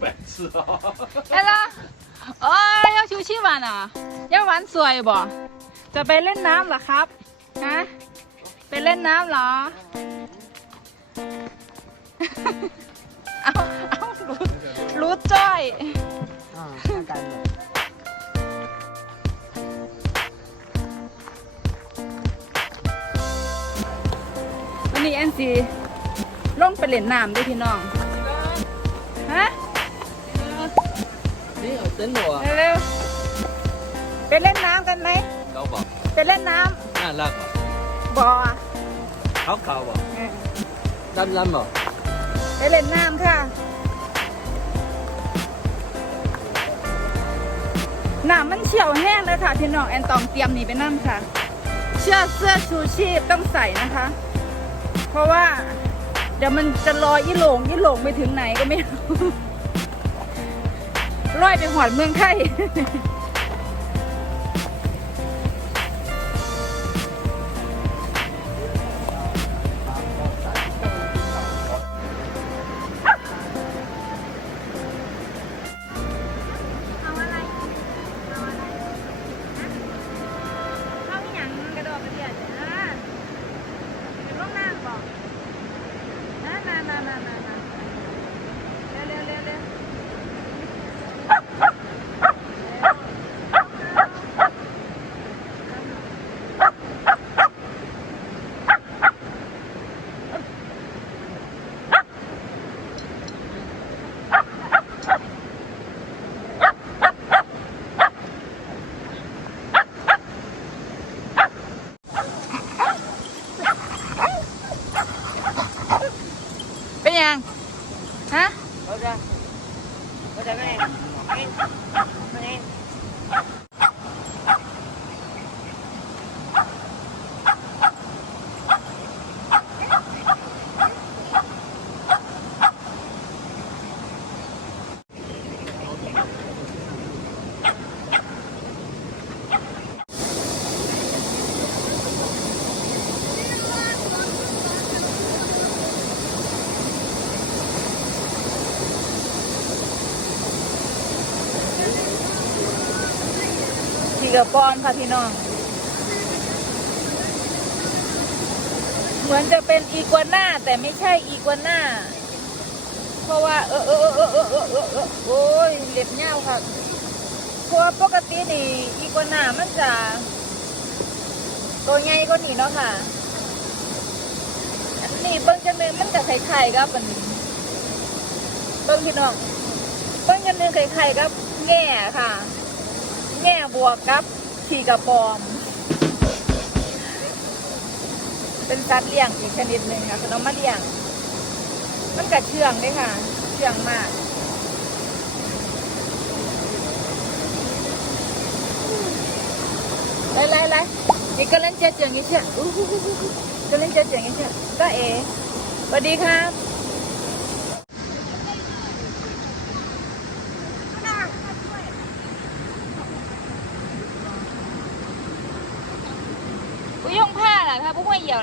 白痴啊！哎่哦，要休息玩啊？要玩水不？จะไปเล่นน้ำเหรอครับฮะไปเล่นน้ำเหรอ เอาเอารู้จ้อยวันนี้แอนซีลงไปเล่นน้ำด้วยพี่น้องเต้นหัวเร็วเล่นน้ำกันไหมเขาบอกเป็นเล่นน้ำน่ารักบอกเขาเขาบอกดันดันบอกไปเล่นน้ำค่ะน้ำมันเฉียวแห้งเลยค่ะพี่น้องแอนตองเตรียมหนีไปน้ำค่ะ เชื้อเสื้อชูชีพต้องใส่นะคะ เพราะว่าเดี๋ยวมันจะลอยยี่หลงยี่หลงไปถึงไหนก็ไม่รู้รลอยไปหอดเมืองไทย啊！老师，我站那里，安，安安。ดือวปอนค่ะพี่น้อง เหมือนจะเป็นอีกวาน่าแต่ไม่ใช่อีกวาน่าเพราะว่า เออเออเออเออเออเออเออโอ้ยเล็บเน่าค่ะเพราะปกตินี่อีกวาน่ามันจะตัวใหญ่ก็หนีเนาะค่ะนี่เบิ้งจะนื้อมันจะไข่ไข่ครับเบิ้งพี่น้อง เบิ้งจะนื้อไข่ไข่ก็แง่ค่ะแง่บวกกับขี่กระปอม เป็นสัดเลี้ยงอีกชนิดหนึ่งค่ะสนมมาเลี้ยง มันกัดเชื่องได้ค่ะ เชื่องมากไล่ไล่ไล่อีกก็เล่นเจ๊เจียงอีกเชี่ยก็เล่นเจ๊เจียงอีกเชี่ยก็เอ๋สวัสดีครับ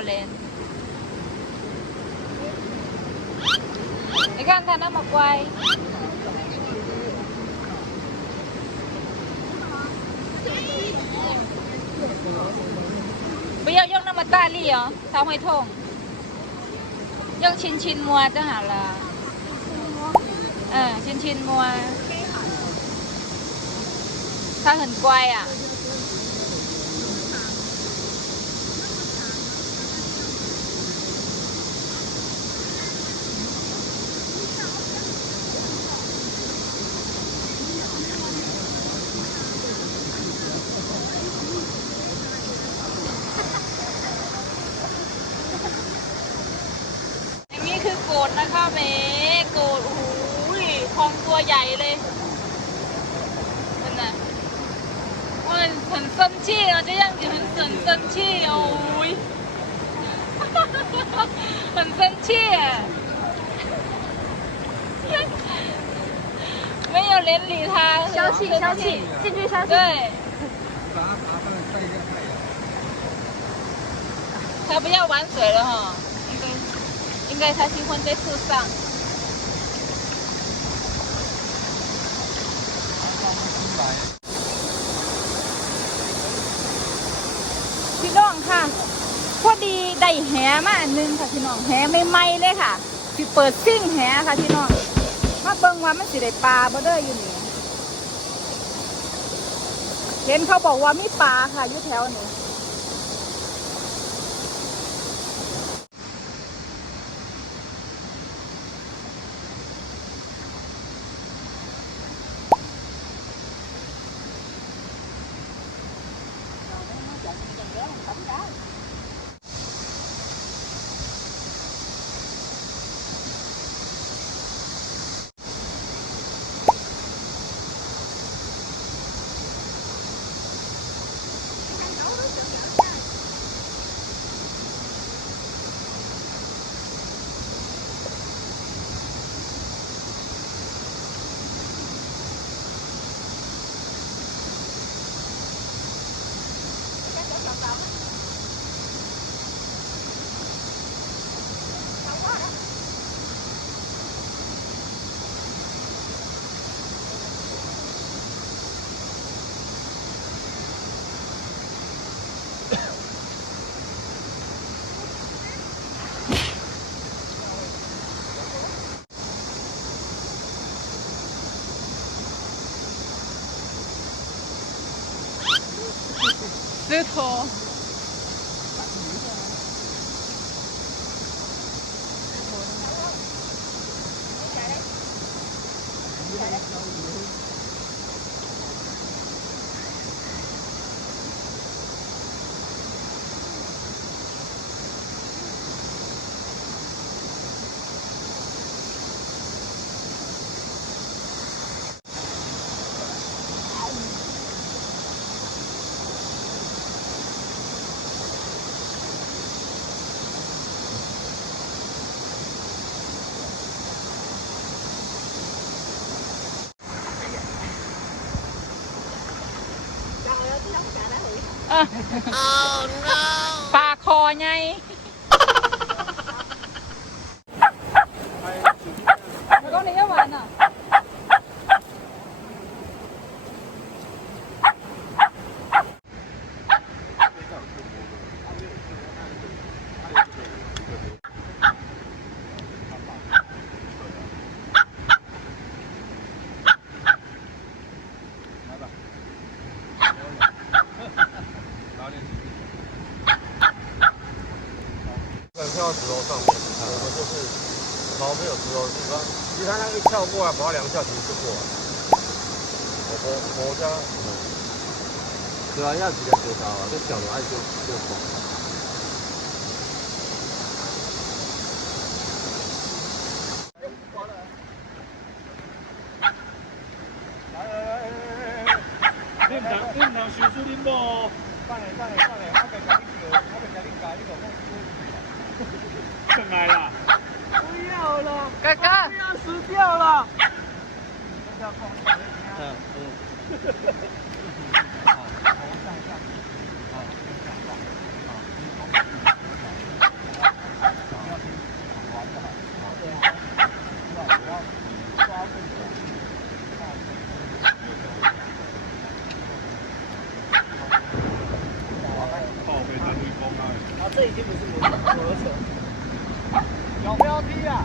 trèo lên Để con thằng nó mà quay Bây giờ dùng nó mà ta đi hả? Sao mới thông? Dùng chín chín mua cho hả là chín chín mua Sao hình quay à? คือโกดนะคะเมโกดโอ้ยคองตัวใหญ่เลยมันนะมันสนสนชี่เราจะยังเห็นสนสนชี่โอ้ยมันสนชี่ไม่งหนนน่要连理他消气消气进去消气对他不要玩水了哈。应该他新婚在车上。พี่น้องค่ะพอดีได้แหมาอันนึงค่ะพี่น้องแหมใหม่ๆเลยค่ะพี่เปิดซิ่งแหค่ะ พี่น้อง มาเบิ้งว่ามันสิได้ปลาบ่เด้ออยู่นี่เห็นเขาบอกว่ามีปลาค่ะอยู่แถวนี้ Cool. ปลาคอไง跳到石头上面，我们、嗯、就是旁、嗯、没有石头的地方。其实他那个跳过来，滑两下就过來。我我我家，家嗯、可能要比较高啊，这、啊、小孩就就。嗯就就都死掉了！哈哈哈！这已经不是合成，标标低啊！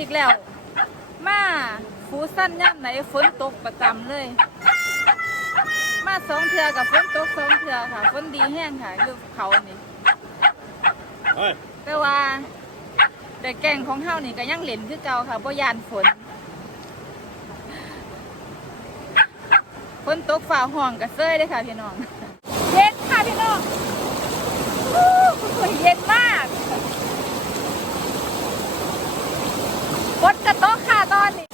อีกแล้ว มาฟูสั้นย่ำไหนฝนตกประจำเลย มาสองเถื่อกับฝนตกสองเถื่อค่ะฝนดีแห้งค่ะอยู่เขานี่เฮ้ย แต่ว่า แต่แกงของเฮานี่ก็ยังเหล่นคือเก่าค่ะเพราะยานฝน ฝนตกฝ่าห่องกับเซยได้ค่ะพี่น้อง เย็นค่ะพี่น้องอ้วยเย็นมากดกระโต๊ะค่ะตอนนี้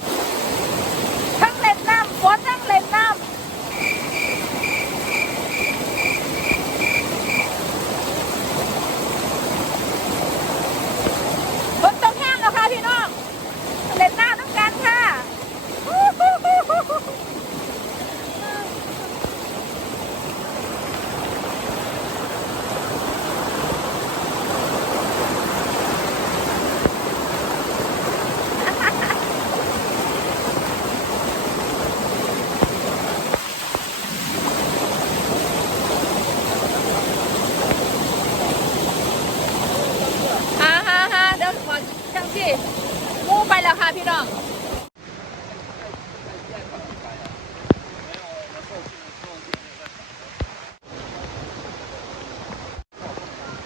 ิมูไปแล้วค่ะพี่น้อง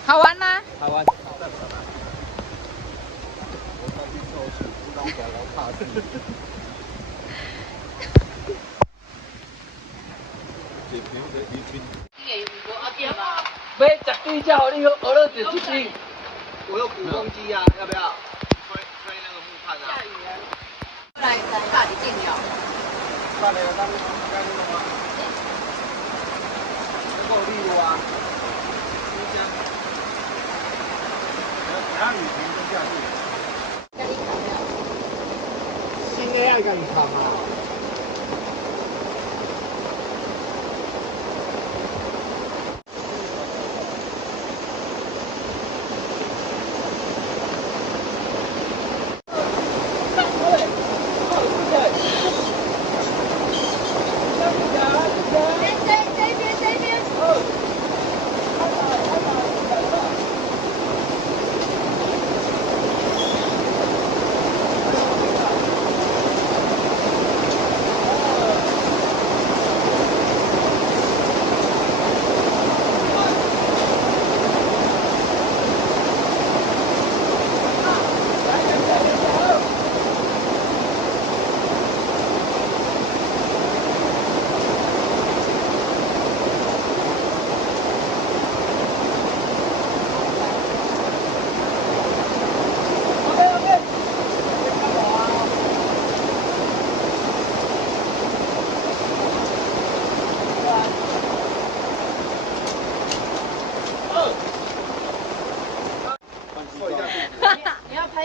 ฮาวันนะฮาวันเบ๊จัดตีเจ้าดิเออเอเดี๋ยวิมเอาหัวกต้องจี้ยาเอาไเอา下雨了，来来，大一点鸟。有大鸟，大们赶紧弄啊，不够力度啊。你要下雨天都钓住，家里有没有？心爱的鱼塘啊。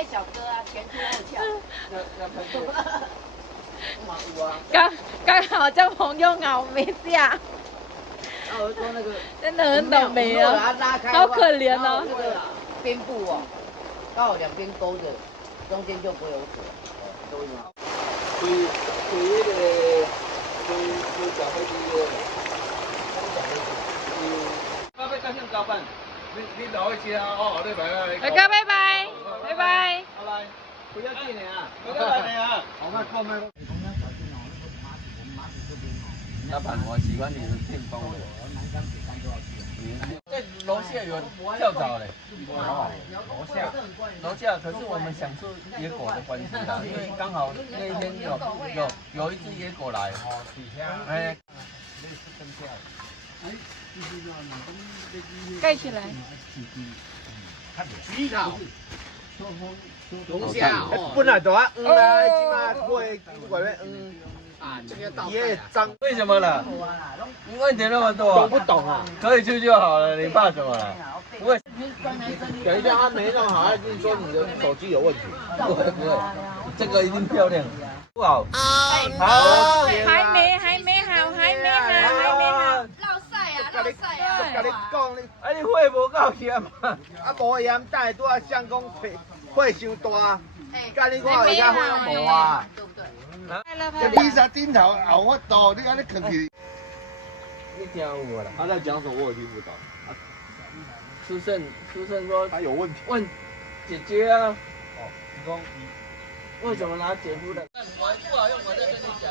刚刚好就红又咬没下。真的很倒霉啊，好可怜哦。这个边部哦，刚好两边勾着，中间就不会有水，都一样。水水那个水水加回去，加回去。嗯，刚才刚想加班，你你倒回去啊，哦，你拜拜。大家拜拜。拜拜。好嘞，不要进来啊！不要进来啊！我们后面。老板，我喜欢你的电风扇。在楼下有跳蚤嘞，楼下，楼下，可是我们想吃野果的关系啦，因为刚好那一天有有有一只野果来，哎，类似灯架，哎，盖起来，盖起来。不能多，嗯，起码会会嗯，啊，这个也脏，为什么了？问题那么多，懂不懂啊？可以去就好了，你怕什么了？我，人家还没弄好，就说你的手机有问题，这个一定漂亮，不好，好，还没，还没好，还没好，还没好，漏晒啊，漏晒啊，跟你讲，哎，你会不够严吗？啊，无严，大多相公平。退休多啊！哎，家里我而家好像无啊。对不对？不这披萨镜头牛我多，嗯、你讲你肯去？你听我了，他在讲什么？我听不懂。啊、不到。书、啊、圣，书圣说他有问题。问姐姐啊。哦，老公，为什么拿姐夫的？我不好用，我在跟你讲。